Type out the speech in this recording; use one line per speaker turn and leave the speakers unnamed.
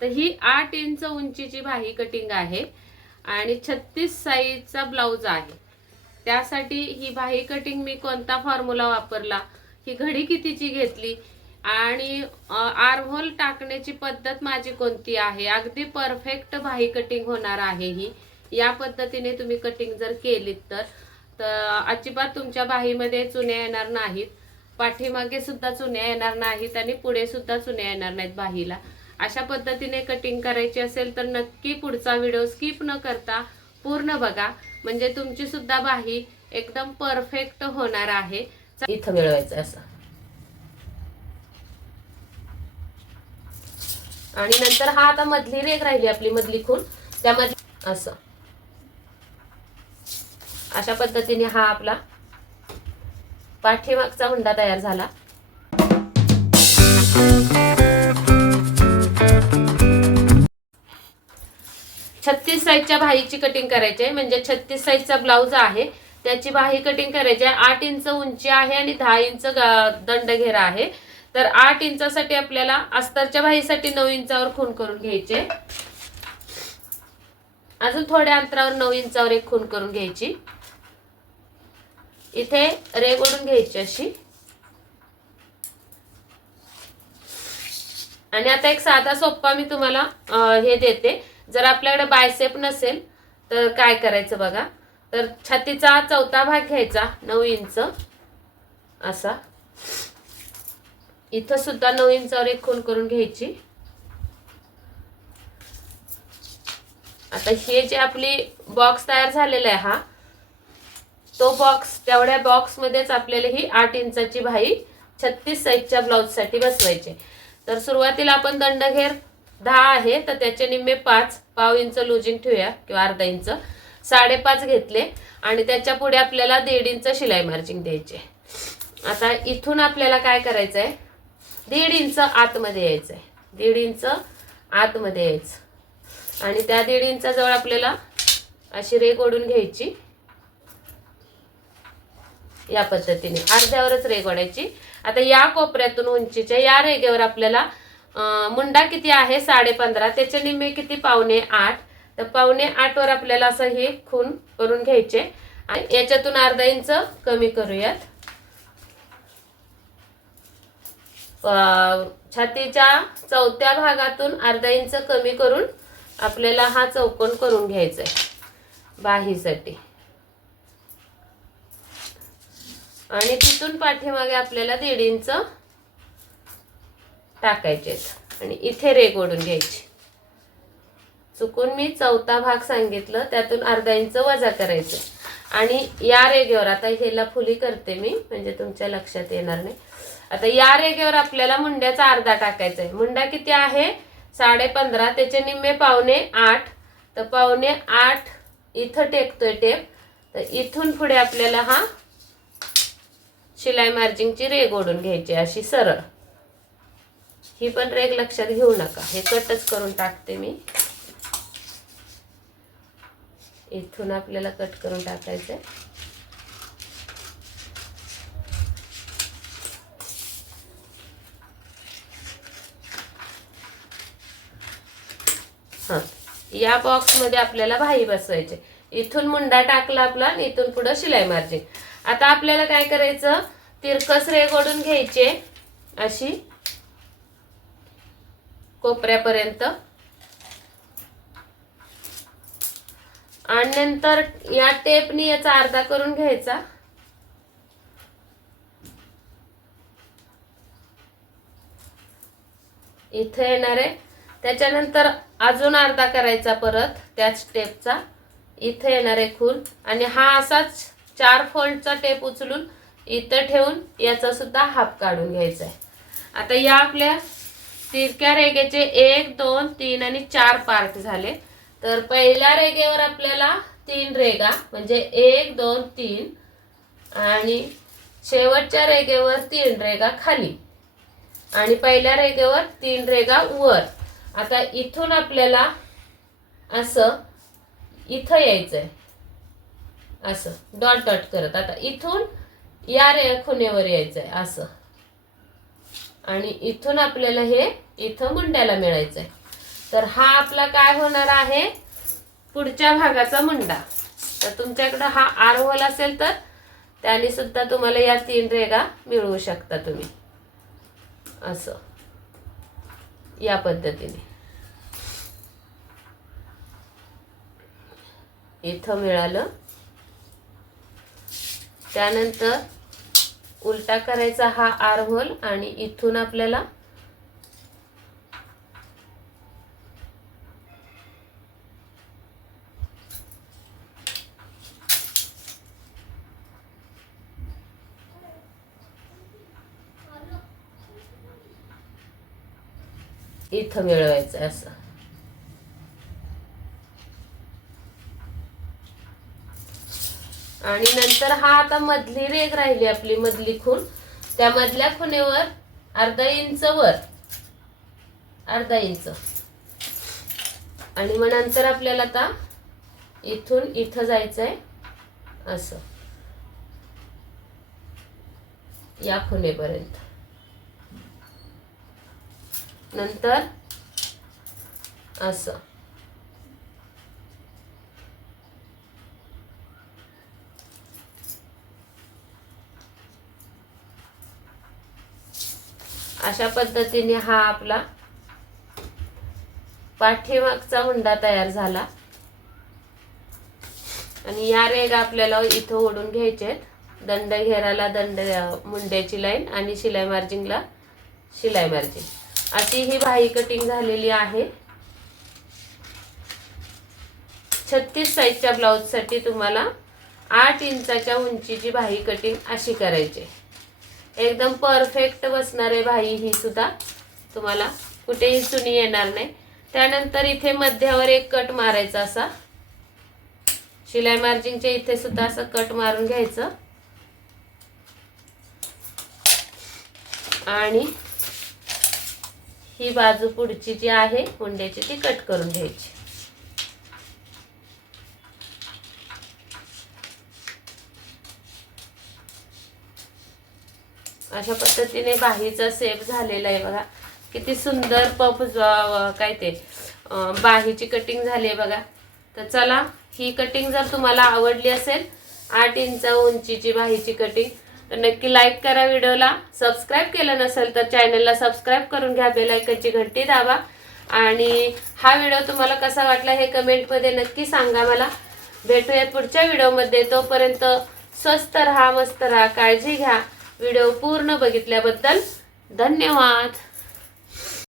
तर ही आठ इंच उंचीची भाई कटिंग आहे आणि छत्तीस साईजचा ब्लाऊज आहे. त्यासाठी ही भाई कटिंग मी कोणता फॉर्म्युला वापरला? ही घडी कितीची घेतली? आणि आर्महोल टाकण्याची पद्धत माझी कोणती आहे? अगदी परफेक्ट भाई कटिंग होणार आहे ही. या पद्धतीने तुम्ही कटिंग जर केलीत तर तर अजिबात तुमच्या बाहीमध्ये चुन्या येणार नाहीत. पाठीमागे सुद्धा चुन्या येणार नाहीत आणि पुढे सुद्धा चुन्या येणार नाहीत बाहीला अशा पद्धतीने कटिंग करायची असेल तर नक्की पुढचा व्हिडिओ स्किप न करता पूर्ण बघा. म्हणजे तुमची सुद्धा बाही एकदम परफेक्ट होणार आहे. इथं मिळवायचं असं. आणि नंतर हा आता मधली रेग राहिली आपली मधली खून. त्यामध्ये असं. अशा पद्धतीने हा आपला पाठीमागचा हुंडा तयार झाला. साईजच्या बाहीची कटिंग करायची आहे. म्हणजे छत्तीस साईजचा ब्लाऊज आहे. त्याची बाही कटिंग करायची आहे. आठ इंच उंची आहे आणि दहा इंच दंड घेरा आहे. तर आठ इंचासाठी आपल्याला अस्तरच्या बाहीसाठी नऊ इंचावर खून करून घ्यायचे. अजून थोड्या अंतरावर नऊ इंचावर एक खून करून घ्यायची. इथे रेग ओढून घ्यायची अशी. आणि आता एक साधा सोप्पा मी तुम्हाला हे देते. जर आपल्याकडे बायसेप नसेल तर काय करायचं बघा? तर छातीचा चौथा भाग घ्यायचा नऊ इंच. असा. इथं सुद्धा नऊ इंचावर एक खून करून घ्यायची. आता हे जे आपली बॉक्स तयार झालेला आहे हा तो बॉक्स तेवढ्या बॉक्समध्येच आपल्याला ही आठ इंचाची भाई छत्तीस साईजच्या ब्लाऊजसाठी बसवायची तर सुरुवातीला आपण दंडघेर दहा आहे तर त्याचे निम्मे पाच पाव इंच लुजिंग ठेवूया किंवा अर्धा इंच. साडेपाच घेतले आणि त्याच्या पुढे आपल्याला दीड इंच शिलाई मार्जिंग द्यायची. आता इथून आपल्याला काय करायचं आहे दीड इंच आतमध्ये यायचं आहे दीड इंच आतमध्ये यायचं. आणि त्या दीड इंचाजवळ आपल्याला अशी रेग ओढून घ्यायची. या पद्धतीने. अर्ध्यावरच रेग ओढायची. आता या कोपऱ्यातून उंचीच्या या रेगेवर आपल्याला मुंडा किती आहे? साडे पंधरा त्याचे निम्मे किती? पावणे आठ. तर पावणे आठ वर आपल्याला असं हे खून करून घ्यायचे. आणि याच्यातून अर्धा इंच कमी करूयात. छातीच्या चौथ्या भागातून अर्धा इंच कमी करून आपल्याला हा चौकोन करून घ्यायचा आहे. बाहीसाठी. आणि तिथून पाठीमागे आपल्याला दीड इंच टाकायचे आहेत. आणि इथे रेग ओढून घ्यायची. चुकून मी चौथा भाग सांगितलं त्यातून अर्धा इंच वजा करायचं. आणि या रेगेवर आता ह्याला फुली करते मी म्हणजे तुमच्या लक्षात येणार नाही. आता या रेगेवर आपल्याला मुंड्याचा अर्धा टाकायचा आहे. मुंडा किती आहे? साडे पंधरा. त्याचे निम्मे पावणे आठ. तर पावणे आठ इथं टेकतोय टेप. तर इथून पुढे आपल्याला हा शिलाई मार्जिंगची रेग ओढून घ्यायची अशी सरळ. ही पण रेग लक्षात घेऊ नका. हे कटच करून टाकते मी. इथून आपल्याला कट करून टाकायचंय. हा. या बॉक्समध्ये आपल्याला भाई बसवायचे. इथून मुंडा टाकला आपला आणि इथून पुढं शिलाई मार्जिन. आता आपल्याला काय करायचं? तिरकस रेग ओढून घ्यायचे. अशी. कोपऱ्यापर्यंत. आणि नंतर या टेपनी याचा अर्धा करून घ्यायचा. इथे येणार आहे. त्याच्यानंतर अजून अर्धा करायचा परत त्याच टेपचा. इथे येणार आहे खून. आणि हा असाच चार फोल्डचा टेप उचलून इथं ठेवून याचा सुद्धा हाफ काढून घ्यायचा आहे. आता या आपल्या तिरक्या रेगेचे एक दोन तीन आणि चार पार्ट झाले. तर पहिल्या रेगेवर आपल्याला तीन रेगा म्हणजे एक दोन तीन आणि शेवटच्या रेगेवर तीन रेगा खाली. आणि पहिल्या रेगेवर तीन रेगा वर. आता इथून आपल्याला असं इथं यायचंय. असं डॉट डॉट करत. आता इथून या रे खुणेवर यायचंय असं. आणि इथून आपल्याला हे इथं मुंड्याला मिळायचं आहे तर हा आपला काय होणार आहे? पुढच्या भागाचा मुंडा. तर तुमच्याकडं हा आर होल असेल तर त्याने सुद्धा तुम्हाला या तीन रेगा मिळवू शकता तुम्ही. असं. या पद्धतीने. इथं मिळालं. त्यानंतर उलटा करायचा हा आर होल आणि इथून आपल्याला इथं मिळवायचं असं. आणि नंतर हा आता मधली रेग राहिली आपली मधली खून त्या मधल्या खुणेवर अर्धा इंच वर. अर्धा इंच. आणि मग नंतर आपल्याला आता इथून इथं जायचंय असं. या खुणेपर्यंत. नंतर असं. अशा पद्धतीने हा आपला पाठीमागचा हुंडा तयार झाला. आणि या रेग आपल्याला इथं ओढून घ्यायचे आहेत. दंड घेराला दंड मुंड्याची लाईन आणि शिलाई मार्जिंगला शिलाई मार्जिंग अशी ही बाही कटिंग झालेली आहे. छत्तीस साईजच्या ब्लाऊजसाठी तुम्हाला आठ इंचाच्या उंचीची बाही कटिंग अशी करायची. एकदम परफेक्ट बसणारे भाई ही सुद्धा तुम्हाला कुठेही चुनी येणार नाही. त्यानंतर इथे मध्यावर एक कट मारायचा असा. शिलाई मार्जिंगच्या इथे सुद्धा असं कट मारून घ्यायचं. आणि ही बाजू पुढची जी आहे कुंड्याची ती कट करून घ्यायची. अशा पद्धतीने बाहीचा सेप झालेला आहे बघा. किती सुंदर पफ काय ते बाहीची कटिंग झाली आहे बघा. तर चला ही कटिंग जर तुम्हाला आवडली असेल आठ इंच उंचीची बाहीची कटिंग तर नक्की लाईक करा व्हिडिओला सबस्क्राईब केलं नसेल तर चॅनलला सबस्क्राईब करून घ्या. बेलायकनची घंटी दाबा. आणि हा व्हिडिओ तुम्हाला कसा वाटला हे कमेंटमध्ये नक्की सांगा मला. भेटूयात पुढच्या व्हिडिओमध्ये तोपर्यंत स्वस्त राहा मस्त राहा काळजी घ्या. व्हिडिओ पूर्ण बघितल्याबद्दल धन्यवाद.